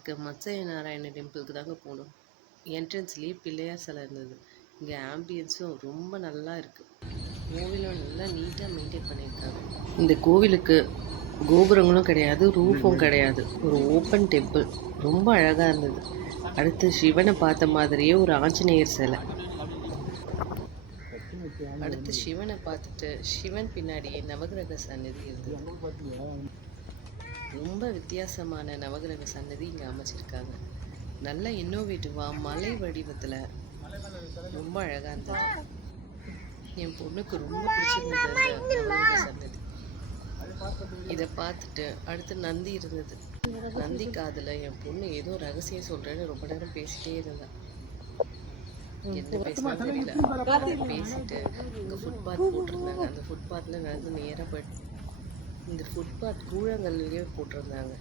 இருக்க மத்சய நாராயண டெம்பிளுக்கு தாங்க போனோம். என்ட்ரன்ஸ்லேயே பிள்ளையார் சிலை இருந்தது. இங்கே ஆம்பியன்ஸும் ரொம்ப நல்லா இருக்குது. கோவிலும் நல்லா நீட்டாக மெயின்டைன் பண்ணியிருக்காங்க. இந்த கோவிலுக்கு கோபுரங்களும் கிடையாது, ரூஃபும் கிடையாது. ஒரு ஓப்பன் டெம்பிள். ரொம்ப அழகாக இருந்தது. அடுத்து சிவனை பார்த்த மாதிரியே ஒரு ஆஞ்சநேயர் சிலை. அடுத்து சிவனை பார்த்துட்டு சிவன் பின்னாடியே நவகிரக சன்னதி இருந்தது. ரொம்ப வித்தியாசமான நவகிரக சன்னதி இங்கே அமைச்சிருக்காங்க. நல்ல இன்னோவேட்டிவாக மலை வடிவத்தில் ரொம்ப அழகாக இருந்தது. என் பொண்ணுக்கு ரொம்ப பிடிச்சிருந்தது நவகிரக சன்னதி. இதை பார்த்துட்டு அடுத்து நந்தி இருந்தது. நந்தி காதில் என் பொண்ணு ஏதோ ரகசியம் சொல்கிறேன்னு ரொம்ப நேரம் பேசிகிட்டே இருந்தான். என்ன பேசினா தெரியல. பேசிட்டு இங்கே ஃபுட்பாத் போட்டிருந்தாங்க. அந்த ஃபுட்பாத்தில் நடந்து நேராக போயிட்டு இந்த ஃபுட்பாத் கூழங்கல்லையே போட்டிருந்தாங்க.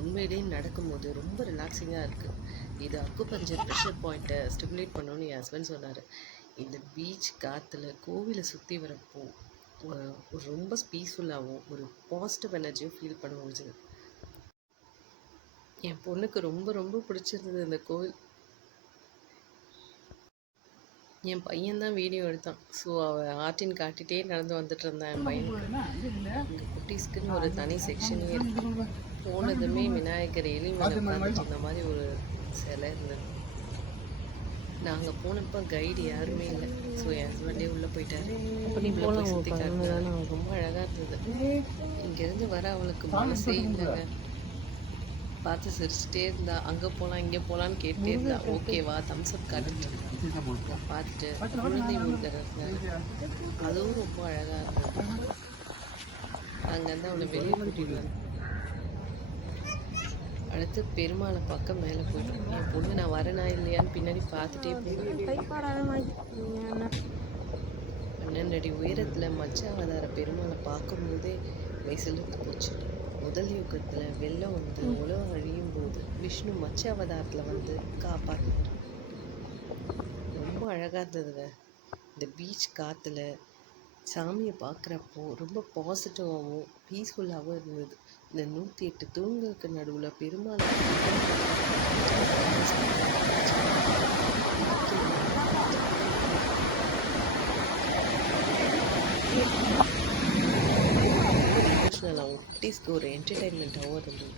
உண்மையிலேயே நடக்கும்போது ரொம்ப ரிலாக்ஸிங்காக இருக்குது. இது அக்குபஞ்சர் ப்ரெஷர் பாயிண்ட்டை ஸ்டிமுலேட் பண்ணணும்னு என் ஹஸ்பண்ட் சொன்னார். இந்த பீச் காற்றுல கோவிலை சுற்றி வரப்போ ஒரு ரொம்ப பீஸ்ஃபுல்லாகவும் ஒரு பாசிட்டிவ் எனர்ஜியும் ஃபீல் பண்ண முடிஞ்சுது. என் பொண்ணுக்கு ரொம்ப ரொம்ப பிடிச்சிருந்தது இந்த கோவில். என் பையன்தான் வீடியோ எடுத்தான். ஸோ அவன் ஆர்டின் காட்டிகிட்டே நடந்து வந்துட்டு இருந்தான். என் பையனுக்கு இங்கே குட்டீஸ்க்குன்னு ஒரு தனி செக்ஷனே இருக்குது. போனதுமே விநாயகர் எலி மேலே உட்காந்துட்டு இருந்த மாதிரி ஒரு சிலை இருந்தது. நாங்கள் போனப்போ கைடு யாருமே இல்லை. ஸோ என் ஹஸ்பண்டே உள்ளே போயிட்டாரு. அப்போ போய் சுற்றி காட்டினாரு. ரொம்ப அழகாக இருந்தது. இங்கேருந்து வர அவளுக்கு மனசே இல்லைங்க. பார்த்து சிரிச்சுட்டே இருந்தா. அங்கே போகலாம் இங்கே போகலான்னு கேட்டே இருந்தா. ஓகேவா தம்ஸ்அப் காட்டுட்டு பார்த்துட்டு குழந்தை முருகர் இருந்தார். அதுவும் ரொம்ப அழகாக இருந்தது. அங்கேருந்து அவனை வெளியே கூட்டிட்டு வந்தேன். அடுத்து பெருமாளை பக்கம் மேலே போயிட்டோம். என் பொண்ணு நான் வரேனா இல்லையான்னு பின்னாடி பார்த்துட்டே போனேன். 12 அடி உயரத்தில் மச்சாவதார பெருமாளை பார்க்கும்போதே வயசுலேருந்து போச்சு. முதல் யுகத்தில் வெள்ளம் வந்து உலகம் அழியும் போது விஷ்ணு மச்ச அவதாரத்தில் வந்து காப்பாற்றினார். ரொம்ப அழகாக இருந்ததுங்க. இந்த பீச் காற்றுல சாமியை பார்க்குறப்போ ரொம்ப பாசிட்டிவாகவும் பீஸ்ஃபுல்லாகவும் இருந்தது. இந்த 108 தூண்களுக்கு நடுவில் பெருமாள் குட்டீஸ்க்கு ஒரு என்டர்டைன்மெண்ட்டாகவும் இருந்தது.